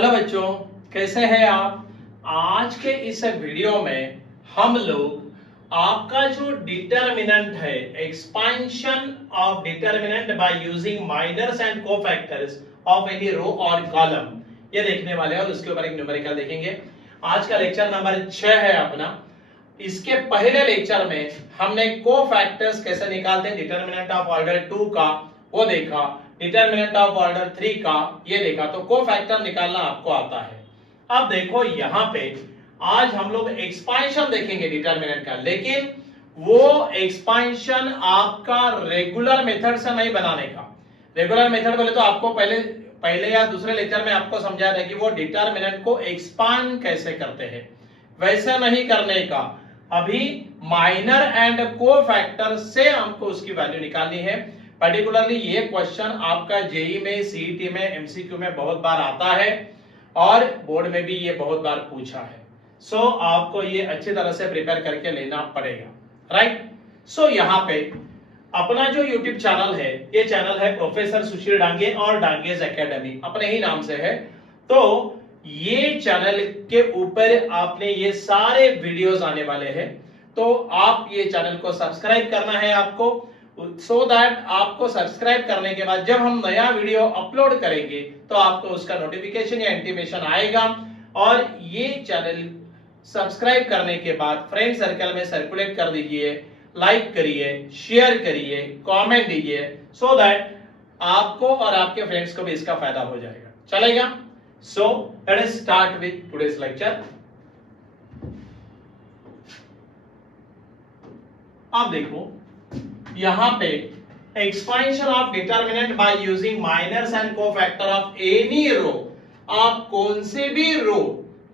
Hello बच्चों, कैसे हैं आप। आज के इस वीडियो में हम लोग आपका जो डिटरमिनेंट है, expansion of determinant by using minors and cofactors of any row और कॉलम, ये देखने वाले हैं और उसके ऊपर एक न्यूमेरिकल देखेंगे। आज का लेक्चर नंबर 6 है अपना। इसके पहले लेक्चर में हमने कोफैक्टर्स कैसे निकालते हैं, डिटरमिनेंट ऑफ ऑर्डर 2 का वो देखा, डिटरमिनेंट ऑफ ऑर्डर 3 का ये देखा। तो कोफैक्टर निकालना आपको आता है। अब देखो यहाँ पे आज हम लोग एक्सपेंशन देखेंगे डिटरमिनेंट का, लेकिन वो एक्सपेंशन आपका रेगुलर मेथड से नहीं बनाने का। रेगुलर मेथड बोले तो आपको पहले या दूसरे लेक्चर में आपको समझाया था कि वो डिटरमिनेंट को एक्सपांड कैसे करते हैं, वैसे नहीं करने का। अभी माइनर एंड कोफैक्टर से हमको उसकी वैल्यू निकालनी है। पर्टिकुलरली ये क्वेश्चन आपका जेई में, सीईटी में, एमसीक्यू में बहुत बार आता है और बोर्ड में भी ये बहुत बार पूछा है। सो आपको ये अच्छी तरह से प्रिपेयर करके लेना पड़ेगा, राइट। सो यहाँ पे अपना जो यूट्यूब चैनल है, ये चैनल है प्रोफेसर सुशील डांगे और डांगेज एकेडमी, अपने ही नाम से है। तो ये चैनल के ऊपर आपने ये सारे वीडियोस आने वाले हैं, तो आप ये चैनल को सब्सक्राइब करना है आपको, सो दैट आपको सब्सक्राइब करने के बाद जब हम नया वीडियो अपलोड करेंगे तो आपको उसका नोटिफिकेशन या इंटीमेशन आएगा। और ये चैनल सब्सक्राइब करने के बाद फ्रेंड सर्कल में सर्कुलेट कर दीजिए, लाइक करिए, शेयर करिए, कमेंट दीजिए, सो दैट आपको और आपके फ्रेंड्स को भी इसका फायदा हो जाएगा। चलेगा? So let us start with today's lecture. अब देखो यहां पे expansion of determinant by using minors and cofactor of any row. आप कौन से भी रो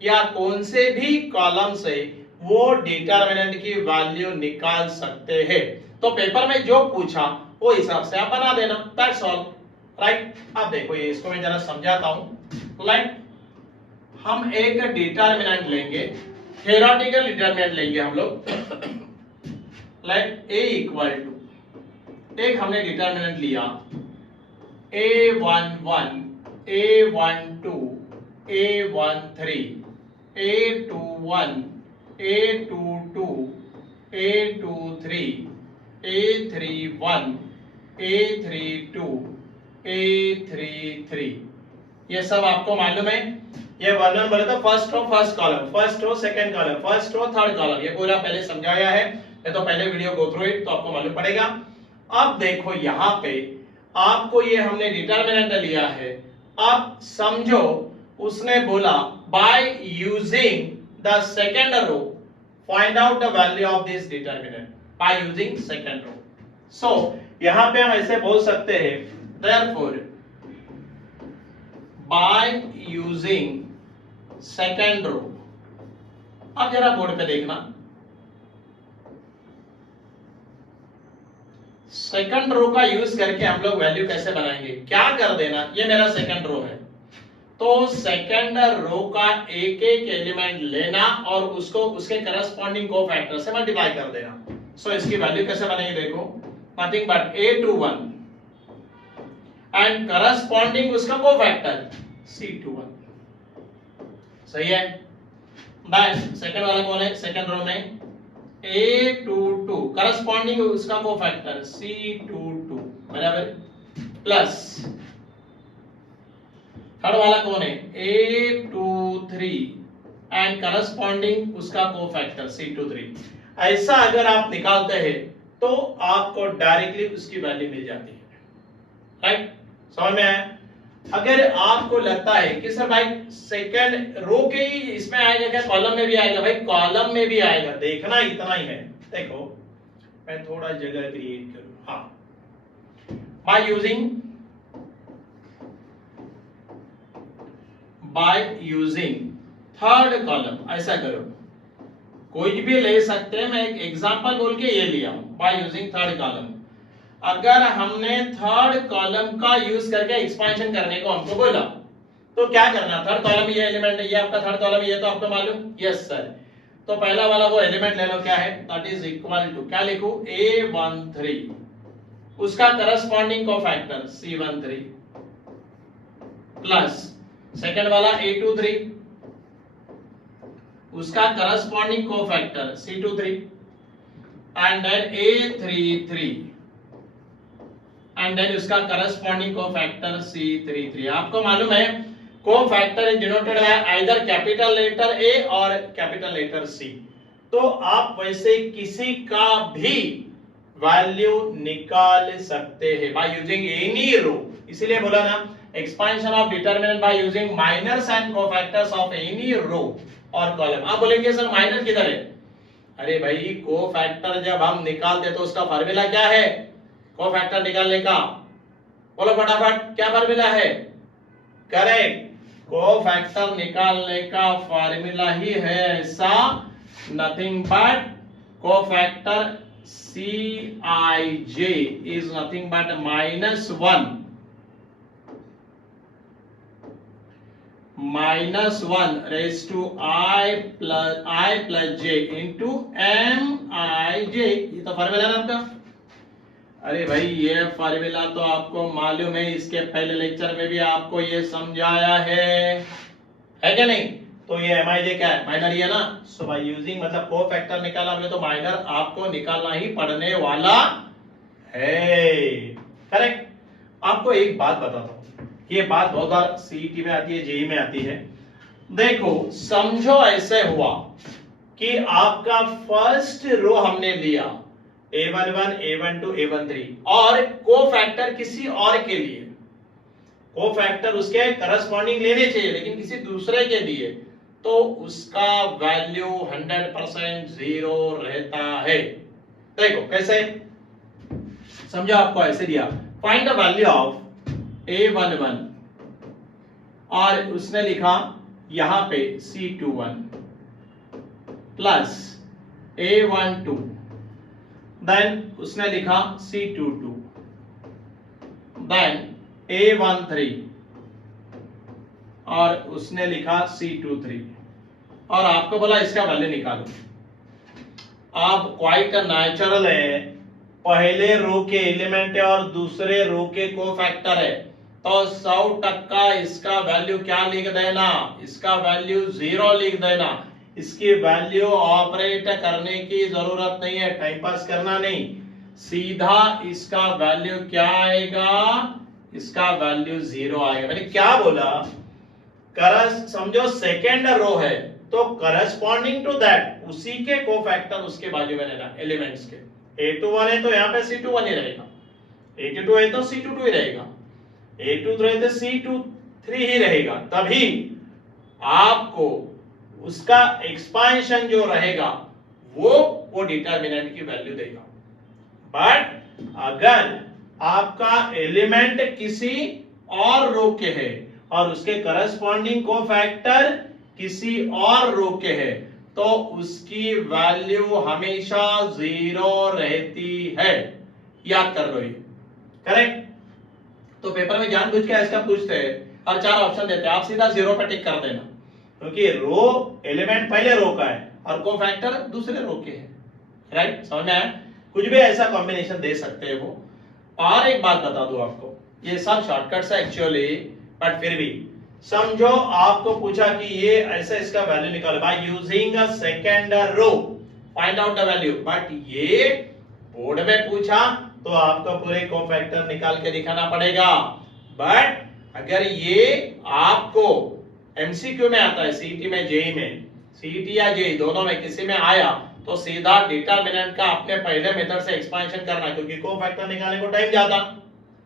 या कौन से भी कॉलम से वो डिटरमिनेंट की वैल्यू निकाल सकते हैं। तो पेपर में जो पूछा वो हिसाब से आप बना देना, दैट्स ऑल, राइट। अब देखो ये इसको मैं जरा समझाता हूं। लाइक हम एक डिटरमिनेंट लेंगे, थ्योरेटिकल डिटरमिनेंट लेंगे हम लोग। लाइक a इक्वल टू, एक हमने डिटरमिनेंट लिया a11, a12, a13, a21, a22, a23, a31, a32, a33। ये सब आपको मालूम है। ये वर्णन बोले तो first row first column, first row second column, first row third column, ये पूरा पहले समझाया है, ये तो पहले वीडियो गो थ्रू इट, तो आपको मालूम पड़ेगा। अब देखो यहाँ पे आपको ये हमने डिटरमिनेंट लिया है। अब समझो उसने बोला by using the second row find out the value of this determinant by using second row. So यहाँ पे हम ऐसे बोल सकते हैं, therefore by using second row. अब जरा बोर्ड पे देखना, सेकंड रो का यूज करके हम लोग वैल्यू कैसे बनाएंगे। क्या कर देना, ये मेरा सेकंड रो है, तो सेकंड रो का एक एक एलिमेंट लेना और उसको उसके करस्पॉन्डिंग कोफैक्टर से मल्टीप्लाई कर देना। सो इसकी वैल्यू कैसे बनेगी, देखो nothing but a21 and corresponding उसका कोफैक्टर c21। सही है। बस सेकंड वाला कौन है, सेकंड रो में a22 करस्पॉन्डिंग उसका कोफैक्टर c22 बराबर, प्लस थर्ड वाला कौन है a23 एंड करस्पॉन्डिंग उसका कोफैक्टर c23। ऐसा अगर आप निकालते हैं तो आपको डायरेक्टली उसकी वैल्यू मिल जाती है, राइट। समझ में आया। अगर आपको लगता है कि सर भाई सेकंड रो के ही इसमें आएगा क्या, कॉलम में भी आएगा, भाई कॉलम में भी आएगा, देखना इतना ही है। देखो मैं थोड़ा जगह क्रिएट करूं, हाँ, बाय यूजिंग थर्ड कॉलम, ऐसा करो, कोई भी ले सकते हैं, मैं एक एग्जांपल बोल के ये लिया हूं, बाय यूजिंग थर्ड कॉलम। अगर हमने थर्ड कॉलम का यूज करके एक्सपेंशन करने को हमको बोला तो क्या करना, थर्ड कॉलम ये एलिमेंट है, ये आपका थर्ड कॉलम, ये तो आपको मालूम, यस सर। तो पहला वाला वो एलिमेंट ले लो, क्या है, दैट इज इक्वल टू, क्या लिखूं, a13, उसका corresponding cofactor c13 plus second वाला A23, उसका corresponding cofactor C23 and then A33 and then उसका करस्पॉन्डिंग कोफैक्टर C33। आपको मालूम है cofactor is denoted by either capital letter A और कैपिटल लेटर C। तो आप वैसे किसी का भी वैल्यू निकाल सकते हैं बाय यूजिंग एनी रो। इसीलिए बोला ना expansion of determinant by using minors and cofactors of any row और कॉलम। आप बोलेंगे सर माइनर किधर है? अरे भाई कोफैक्टर जब हम निकालते तो उसका फार्मूला क्या है कोफैक्टर निकालने का? बोलो फटाफट, क्या फार्मूला है? करेक्ट, कोफैक्टर निकालने का फार्मूला ही है ऐसा, nothing but cofactor Cij is nothing but -1 raised to I plus j into Mij। ये तो फार्मूला है ना आपका। अरे भाई ये फार्मूला तो आपको मालूम है, इसके पहले लेक्चर में भी आपको ये समझाया है क्या नहीं? तो ये Mij क्या है? माइनर ही है ना। सो बाय यूजिंग मतलब कोफैक्टर निकाला हमने तो माइनर आपको निकालना ही पड़ने वाला है। करेक्ट। आपको एक बात बताता हूं, ये बात बहुत बार सीईटी में आती है, जेईई में आती है। देखो समझो ऐसे हुआ कि आपका फर्स्ट रो हमने लिया A11 A12 A13 और कोफैक्टर किसी और के लिए, कोफैक्टर उसके करस्पॉन्डिंग लेने चाहिए लेकिन किसी दूसरे के लिए, तो उसका वैल्यू 100% जीरो रहता है। देखो कैसे समझो, आपको ऐसे दिया find the value of A11 और उसने लिखा यहां पे C21 प्लस A12, देन उसने लिखा C22, देन A13 और उसने लिखा C23 और आपको बोला इसका वैल्यू निकालो। अब क्वाइट नेचुरल है, पहले रो के एलिमेंट है और दूसरे रो के कोफैक्टर है, तो 100% इसका वैल्यू क्या लिख देना? इसका वैल्यू 0 लिख देना। इसकी वैल्यू ऑपरेट करने की जरूरत नहीं है, टाइम पास करना नहीं, सीधा इसका वैल्यू क्या आएगा? इसका वैल्यू 0 आएगा। मैंने क्या बोला? समझो सेकेंड रो है तो करस्पॉन्डिंग टू दैट उसी के कोफैक्टर उसके बाजू में लेना एलिमेंट्स के। A21 है तो यहाँ पे C21 ही रहेगा, A22 है तो C22 ही रहेगा, A23 है तो C23 ही रहेगा। तभी आपको उसका एक्सपेंशन जो रहेगा वो डिटरमिनेंट की वैल्यू देगा। बट अगर आपका एलिमेंट किसी और रो के है और उसके करस्पॉन्डिंग कोफैक्टर किसी और रो के है तो उसकी वैल्यू हमेशा 0 रहती है। याद कर लो ये। करेक्ट। तो पेपर में जानबूझ के इसका पूछते हैं और 4 ऑप्शन देते हैं, आप सीधा 0 पे टिक कर देना, क्योंकि रो एलिमेंट पहले रो का है और कोफैक्टर दूसरे रो के है। राइट, समझ में आया? कुछ भी ऐसा कॉम्बिनेशन दे सकते हैं वो। और एक बात बता दूं आपको, ये सब शॉर्टकट्स है एक्चुअली, बट फिर भी समझो आपको पूछा कि ये ऐसे इसका वैल्यू निकालो by using a second row, find out the value. But ये बोर्ड में पूछा तो आपको पूरे कोफैक्टर निकाल के दिखाना पड़ेगा। बट अगर ये आपको एमसीक्यू में आता है, सीईटी में, जेईई में, सीईटी या जेईई दोनों में किसी में आया तो सीधा डिटरमिनेंट का अपने पहले मेथड से एक्सपेंशन करना, क्योंकि कोफैक्टर निकालने को टाइम जाता,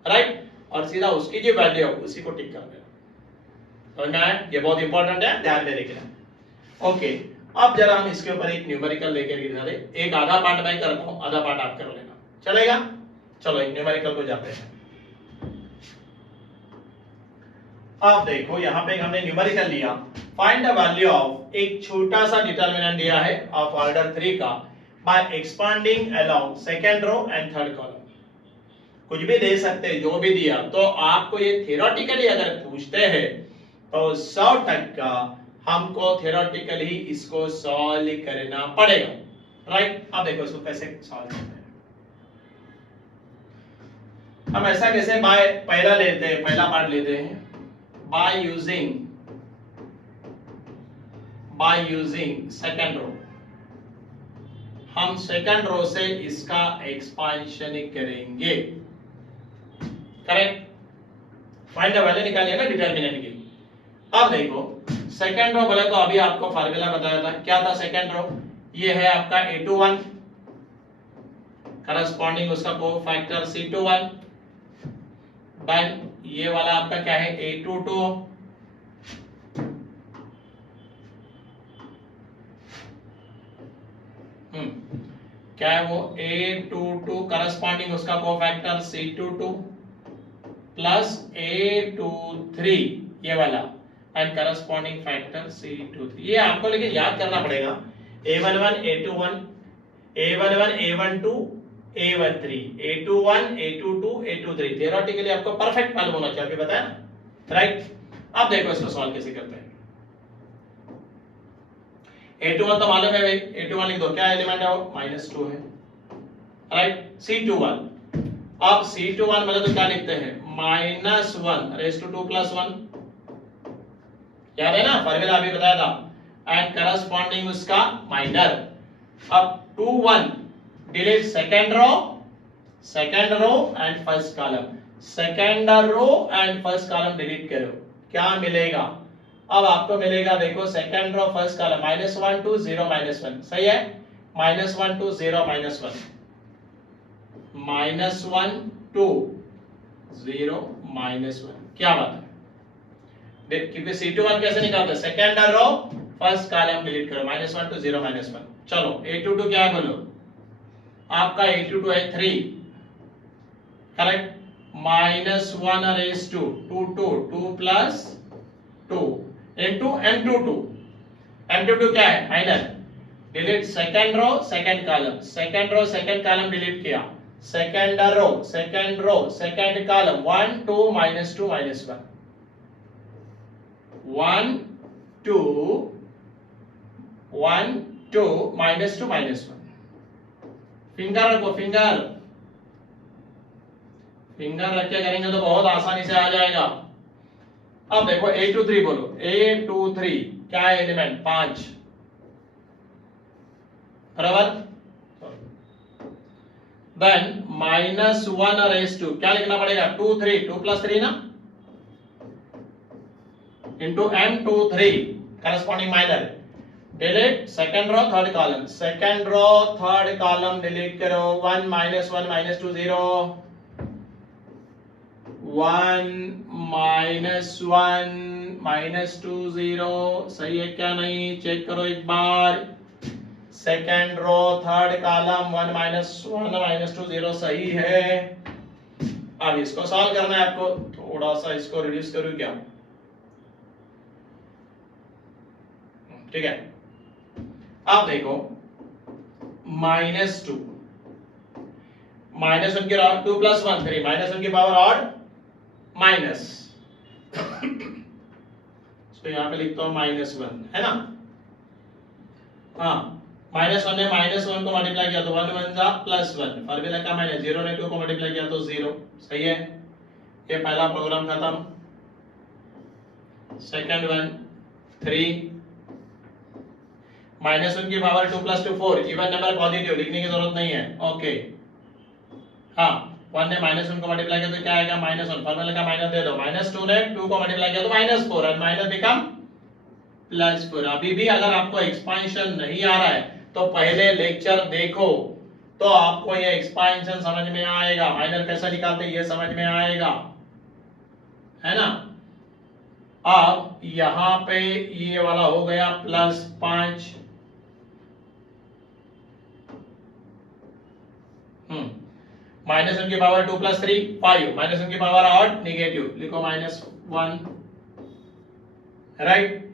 राइट, और सीधा उसकी जो वैल्यू है उसी को टिक कर देना। समझ में आया? ये बहुत इंपॉर्टेंट है, ध्यान में रखना। ओके, अब जरा हम इसके ऊपर एक न्यूमेरिकल लेकर गिरा, एक आधा पार्ट मैं करता हूं, आधा पार्ट आप कर लेना, चलेगा? चलो एक न्यूमेरिकल को जाते हैं। अब देखो यहां पे हमने न्यूमेरिकल लिया, फाइंड द वैल्यू ऑफ, एक छोटा सा डिटरमिनेंट दिया है ऑफ ऑर्डर 3 का by expanding along second row and third column. कुछ भी दे सकते हैं, जो भी दिया, तो आपको ये थ्योरेटिकली अगर पूछते हैं तो 100% हमको थ्योरेटिकली इसको सॉल्व करना पड़ेगा। राइट, अब देखो इसको कैसे सॉल्व करते हैं। हम ऐसा कैसे बाय पहला लेते हैं, पहला पार्ट लेते हैं by using by using second row, हम सेकेंड रो से इसका एक्सपांशन करेंगे। करेक्ट, फाइंड द वैल्यू निकालिए ना डिटरमिनेंट की। अब देखो सेकेंड रो बोले तो अभी आपको फार्मूला बताया था, क्या था सेकेंड रो, ये है आपका A21 करस्पॉन्डिंग उसका कोफैक्टर C21, देन ये वाला आपका क्या है A22, क्या है वो A22 करस्पॉन्डिंग उसका कोफैक्टर C22 प्लस A23 ये वाला एंड करस्पॉन्डिंग फैक्टर C23। ये आपको लेकिन याद करना पड़ेगा, A11 A21 A11 A12 A13 A21 A22 A23, theoretically आपको परफेक्ट मालूम होना चाहिए, अभी बताया ना, राइट। अब देखो इसको सॉल्व कैसे करते हैं। A21 तो मालूम है भाई, A21 लिख दो, क्या एलिमेंट है वो -2 है, राइट। C21, अब C21 मतलब तो क्या लिखते हैं -1 रेज़ टू 2 + 1, याद है ना फार्मूला अभी बताया था, एंड करस्पॉन्डिंग उसका माइनर। अब 2 1 delete second row and first column, second row and first column delete करो, क्या मिलेगा, अब आपको मिलेगा देखो सेकंड रो फर्स्ट कॉलम -1 2 0 -1, सही है, -1 2 0 -1 -1 2 0 -1, क्या बात है। क्योंकि C21 कैसे निकालते हैं, second row first column delete करो, -1 2 0 -1। चलो A22 क्या है बोलो, आपका A22 है 3, correct, -1 raise to 2 2 2 + 2 into M22, M22 क्या है minor, delete second row second column, second row second column delete किया, second row second column 1 2 -2 -1 1 2 1 2 -2 -1, finger रखो, फिंगर रख के करेंगे तो बहुत आसानी से आ जाएगा। अब देखो A23 बोलो, A23 क्या है एलिमेंट 5, बराबर, देन -1 रेज़ टू क्या लिखना पड़ेगा 2 3 2 + 3 ना, into M23 corresponding minor, delete second row third column, second row third column delete करो, 1 -1 -2 0 1 -1 -2 0, सही है क्या नहीं, चेक करो एक बार, सेकंड रो थर्ड कॉलम 1 -1 -2 0 सही है। अब इसको सॉल्व करना है आपको, थोड़ा सा इसको रिड्यूस करूं क्या, ठीक है। अब देखो -2 -1 की पावर 2 + 1 3 -1 की पावर ऑड माइनस, तो यहां पे लिखता हूं -1 है ना, हाँ -1 ने -1 को मल्टीप्लाई किया तो 1 1 जा +1, फार्मूला का -0 ने 2 को मल्टीप्लाई किया तो 0, सही है। ये पहला प्रोग्राम खत्म, सेकंड वन 3 -1 की पावर 2 + 2 4, इवन नंबर पॉजिटिव, लिखने की जरूरत नहीं है, ओके। हाँ 1 ने -1 को मल्टीप्लाई किया तो क्या आएगा -1, फार्मूला का माइनस दे दो, -2 ने 2 को मल्टीप्लाई किया तो -4 और माइनस बिकम +4। अभी भी अगर आपको एक्सपांशन नहीं आ रहा है तो पहले लेक्चर देखो, तो आपको ये एक्सपांशन समझ में आएगा, माइनर कैसे निकालते हैं ये समझ में आएगा, है ना। अब यहां पे ये वाला हो गया +5, -1 की पावर 2 + 3 5, -1 की पावर ऑड नेगेटिव, लिखो -1, राइट।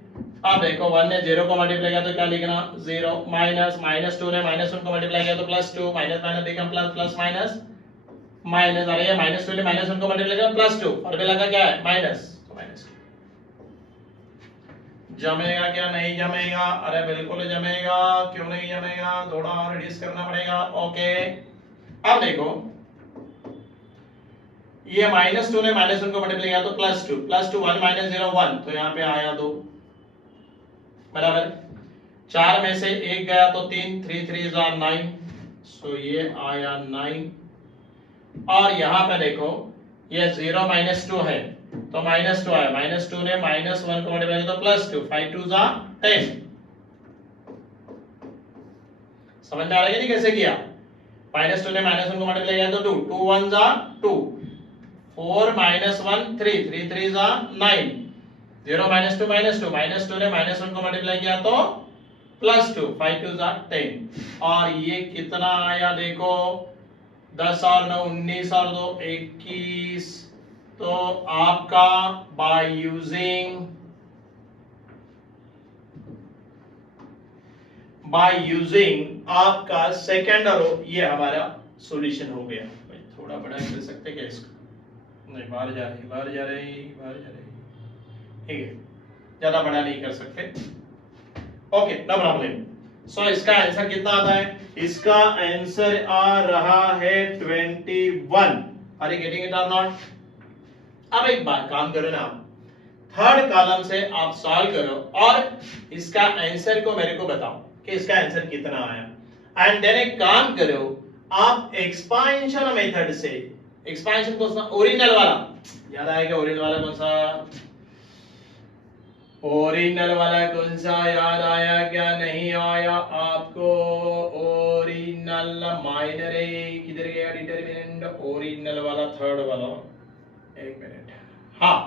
अब देखो 1 ने 0 को मल्टीप्लाई किया तो क्या लिखना 0, -2 ने -1 को मल्टीप्लाई किया तो +2, minus minus become plus, plus minus minus, अरे ये -2 ने -1 को मल्टीप्लाई किया +2, फार्मूला का क्या है माइनस, तो माइनस जमेगा क्या नहीं जमेगा, अरे बिल्कुल जमेगा, क्यों नहीं जमेगा, थोड़ा और रिड्यूस करना पड़ेगा, ओके। अब देखो ये -2 ने -1 को मल्टीप्लाई किया तो +2 1 -0 1, तो यहाँ पे आया 2, बराबर। 4 में से 1 गया तो 3, 3 3 जार 9, सो ये आया 9। और यहाँ पे देखो ये 0 -2 है तो -2 आया, -2 ने -1 को मल्टीप्लाई किया तो +2, 5 2 जार 10। समझ में आ रहा है नहीं कैसे किया? -2 ने -1 को मल्टीप्लाई किया तो 2, 2 1 जार 2, 4 -1 3, 3 3 जार 9, 0 -2 -2 ने -1 को मल्टीप्लाई किया तो +2, 5 2 जार 10। और ये कितना आया देखो, 10 और 9 19 और 2 21। तो आपका बाय यूजिंग आपका सेकेंड रो ये हमारा सॉल्यूशन हो गया। भाई थोड़ा बड़ा कर सकते क्या इसको? नहीं, बाहर जा रही, ठीक है, ज्यादा बड़ा नहीं कर सकते। Okay, no problem. सो इसका आंसर कितना आता है? इसका आंसर आ रहा है 21। आर यू गेटिंग इट और नॉट? अब एक बार काम करो ना, आप थर्ड कॉलम से आप सॉल्व करो और इसका आंसर को मेरे को बताओ कि इसका आंसर कितना आया। एंड देन एक काम करो, आप एक्सपांशन मेथड से, एक्सपांशन कौन सा? ओरिजिनल वाला याद आएगा? ओरिजिनल वाला कौन सा? ओरिजिनल वाला कौन सा याद आया क्या? नहीं आया आपको? ओरिजिनल माइनर किधर गया? डिटरमिनेंट ओरिजिनल वाला थर्ड वाला, एक मिनट। हाँ,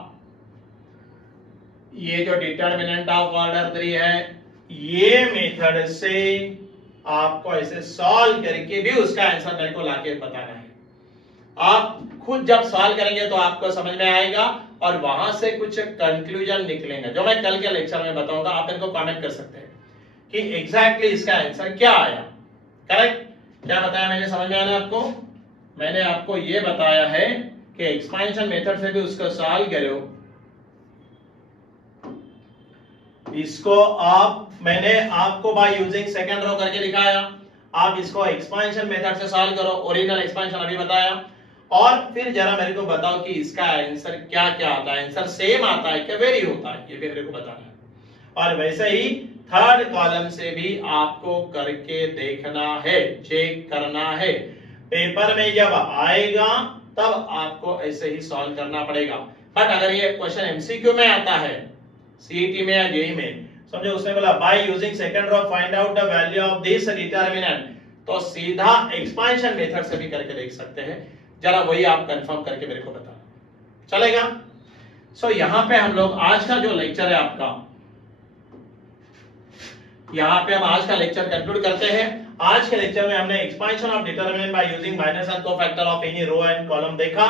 ये जो डिटरमिनेंट ऑफ ऑर्डर 3 है, ये मेथड से आपको ऐसे सॉल्व करके भी उसका आंसर मेरे को लाके बताना है। आप खुद जब सॉल्व करेंगे तो आपको समझ में आएगा और वहां से कुछ कंक्लूजन निकलेंगे जो मैं कल के लेक्चर में बताऊंगा। आप इनको कमेंट कर सकते हैं कि एग्जैक्टली इसका आंसर क्या आया। करेक्ट? क्या बताया मैंने, समझ में आया आपको? मैंने आपको ये बताया है कि एक्सपेंशन मेथड से भी उसको सॉल्व करो। इसको मैंने आपको बाय यूजिंग सेकंड रो करके दिखाया। आप इसको एक्सपेंशन मेथड से सॉल्व करो, ओरिजिनल एक्सपेंशन अभी बताया। और फिर जरा मेरे को बताओ कि इसका आंसर क्या क्या आता है। आंसर सेम आता है क्या वेरी होता है, ये भी मेरे को बताना है। और वैसे ही थर्ड कॉलम से भी आपको करके देखना है, चेक करना है। पेपर में जब आएगा तब आपको ऐसे ही सॉल्व करना पड़ेगा। बट अगर ये क्वेश्चन एमसीक्यू में आता है, सीईटी में या जेईई में, समझो उसने बोला by using second row find out the value of this determinant, तो सीधा एक्सपेंशन मेथड से भी करके देख सकते हैं। जरा वही आप कंफर्म करके मेरे को बताना, चलेगा? सो यहाँ पे हम लोग आज का जो लेक्चर है आपका, यहाँ पे हम आज का लेक्चर कंक्लूड करते हैं। आज के लेक्चर में हमने expansion of determinant by using minus and cofactor of any row and column देखा,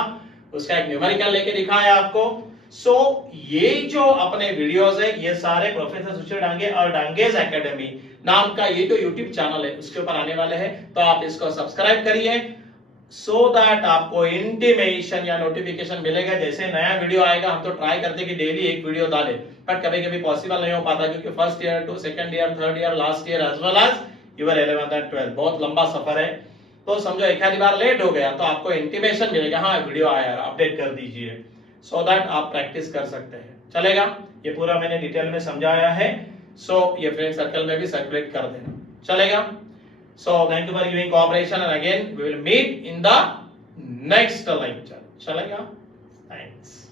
उसका एक न्यूमेरिकल लेके दिखाया आपको। सो ये जो अपने वीडियोस है ये सारे प्रोफेसर सुशील डांगे और डांगेज एकेडमी नाम का ये जो यूट्यूब चैनल है उसके ऊपर आने वाले हैं, तो आप इसको सब्सक्राइब करिए सो दैट आपको इंटीमेशन या नोटिफिकेशन मिलेगा जैसे नया वीडियो आएगा। हम तो ट्राई करते कि डेली एक वीडियो डालें, बट कभी कभी पॉसिबल नहीं हो पाता क्योंकि first year to second year, third year, last year as well as your 11th and 12th बहुत लंबा सफर है। तो समझो एक आधी बार लेट हो गया तो आपको इंटीमेशन मिलेगा, हाँ वीडियो आया, अपडेट कर दीजिए, सो दैट आप प्रैक्टिस कर सकते हैं। चलेगा? ये पूरा मैंने डिटेल में समझाया है। सो ये फ्रेंड सर्कल में भी सर्कुलेट कर देना, चलेगा? So thank you for giving cooperation and again we will meet in the next lecture. चलेगा? Thanks.